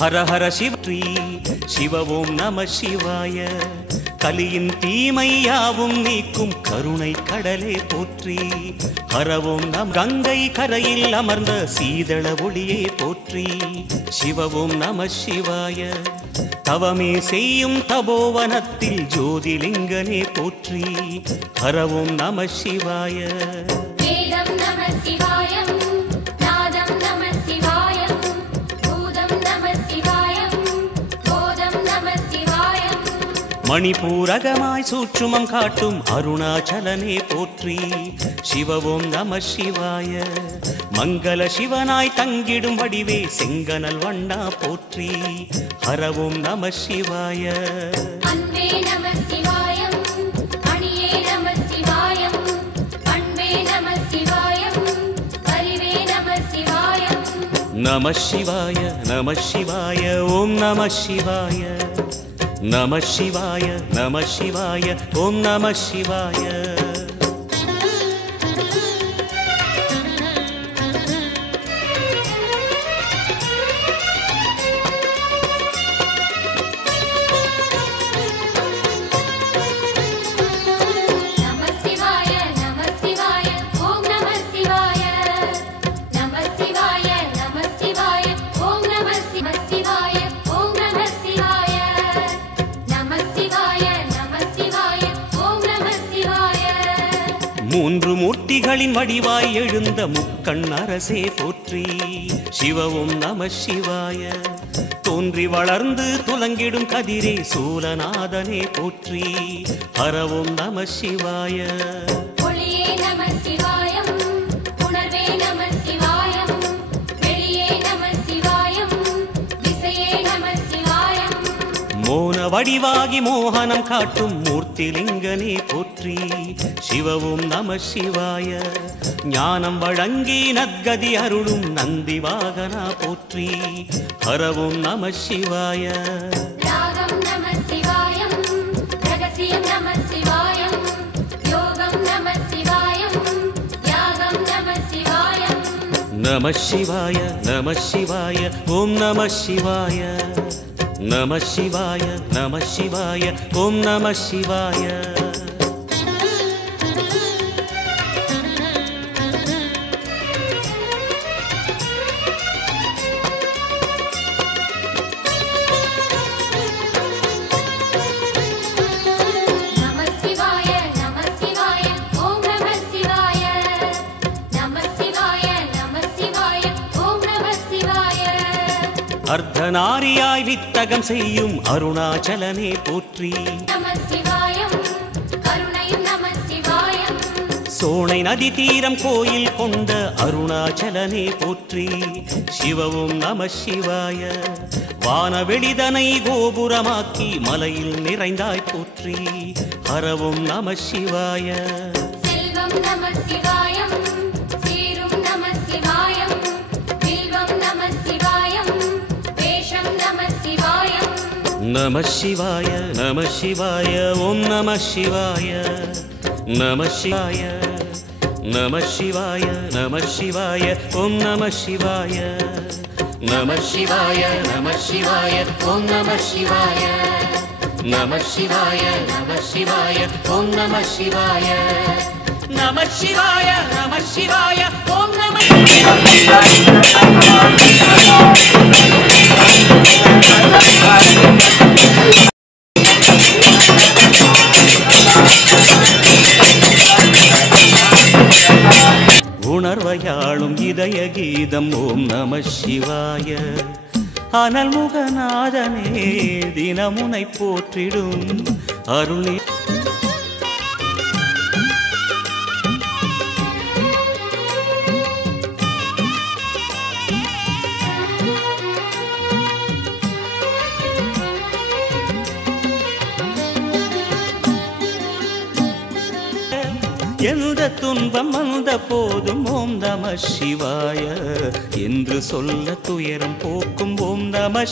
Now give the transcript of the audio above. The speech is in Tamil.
ஹர ஹர சிவ சிவ ஓம் நம சிவாய. கலியின் தீமையாவும் நீக்கும் கருணை கடலே போற்றி. ஹர ஓம் நம கங்கை கரையில் அமர்ந்த சீதள ஒளியே போற்றி. சிவ ஓம் நம சிவாய. தவமே செய்யும் தபோவனத்தில் ஜோதிலிங்கனே போற்றி. ஹர ஓம் நம சிவாய. வேதம் நம சிவாயம், நாதம் நம சிவாயம், பூதம் நம சிவாயம், போதம் நம சிவாயம். மணிபூரகமாய் சூட்சுமம் காட்டும் அருணாச்சலனே போற்றி. சிவ ஓம் நம சிவாய. மங்கள சிவனாய் தங்கிடும் வடிவே செங்கனல் வண்ணா போற்றி. ஹர ஓம் நம சிவாய. அன்பே நம சிவாயம், அணியே நம சிவாயம், அன்பே நம சிவாயம், அறிவே நம சிவாயம். நம சிவாய நம சிவாய ஓம் நம சிவாய. நம சிவாய நம சிவாய ஓம் நம சிவாய. நம சிவாய நம சிவாய ஓம் நம சிவாய. நம சிவாய நம சிவாய ஓம் நம சிவாய ஓம் நம சிவாய. நம சிவாய நம சிவாய ஓம் நம சிவாய. மூன்று மூர்த்திகளின் வடிவாய் எழுந்த முக்கண் அரசே போற்றி. சிவ ஓம் நம சிவாய. தோன்றி வளர்ந்து துலங்கிடும் கதிரே சூலநாதனே போற்றி. ஹர ஓம் நம சிவாய. ஒளியே நம சிவாயம், உணர்வே நம சிவாயம், வெளியே நம சிவாயம், திசையே நம சிவாயம். மோன வடிவாகி மோகனம் காட்டும் மூர்த்திலிங்கனே போற்றி. சிவ ஓம் நம சிவாய. ஞானம் வழங்கி நற்கதி அருளும் நந்தி வாகனா போற்றி. ஹர ஓம் நம சிவாய. ராகம் நம சிவாயம், ரகசியம் நம சிவாயம், யோகம் நம சிவாயம், யாகம் நம சிவாயம். நம சிவாய நம சிவாய ஓம் நம சிவாய. நம சிவாய நம சிவாய ஓம் நம சிவாய. நம சிவாய நம சிவாய ஓம் நம சிவாய. நம சிவாய நம சிவாய ஓம் நம சிவாய. அர்த்தநாரியாய் வித்தகம் செய்யும் அருணாச்சலனே போற்றி. நம சிவாயம், கருணையும் நம சிவாயம். சோனை நதி தீரம் கோயில் கொண்ட அருணாச்சலனே போற்றி. சிவ ஓம் நம சிவாய. வானவெளிதனை கோபுரமாக்கி மலையில் நிறைந்தாய் போற்றி. ஹர ஓம் நம சிவாய. செல்வம் நம சிவாயம், சீரும் நம சிவாயம், வில்வம் நம சிவாயம், வேஷம் நம சிவாயம். நம சிவாய நம சிவாய ஓம் நம சிவாய. நம சிவாய நம சிவாய நம சிவாய ஓம் நம சிவாய. நம சிவாய நம சிவாய ஓம் நம சிவாய. நம சிவாய நம சிவாய ஓம் நம சிவாய. நம சிவாய நம சிவாய ஓம் நம உணர்வையாளும் இதய கீதம் ஓம் நம சிவாய. அனல் முகநாதனே தினமுனை போற்றிடும் அருளே. எந்த துன்பம் வந்த போதும் ஓம் நம சிவாய என்று சொல்ல துயரம் போக்கும் ஓம் நம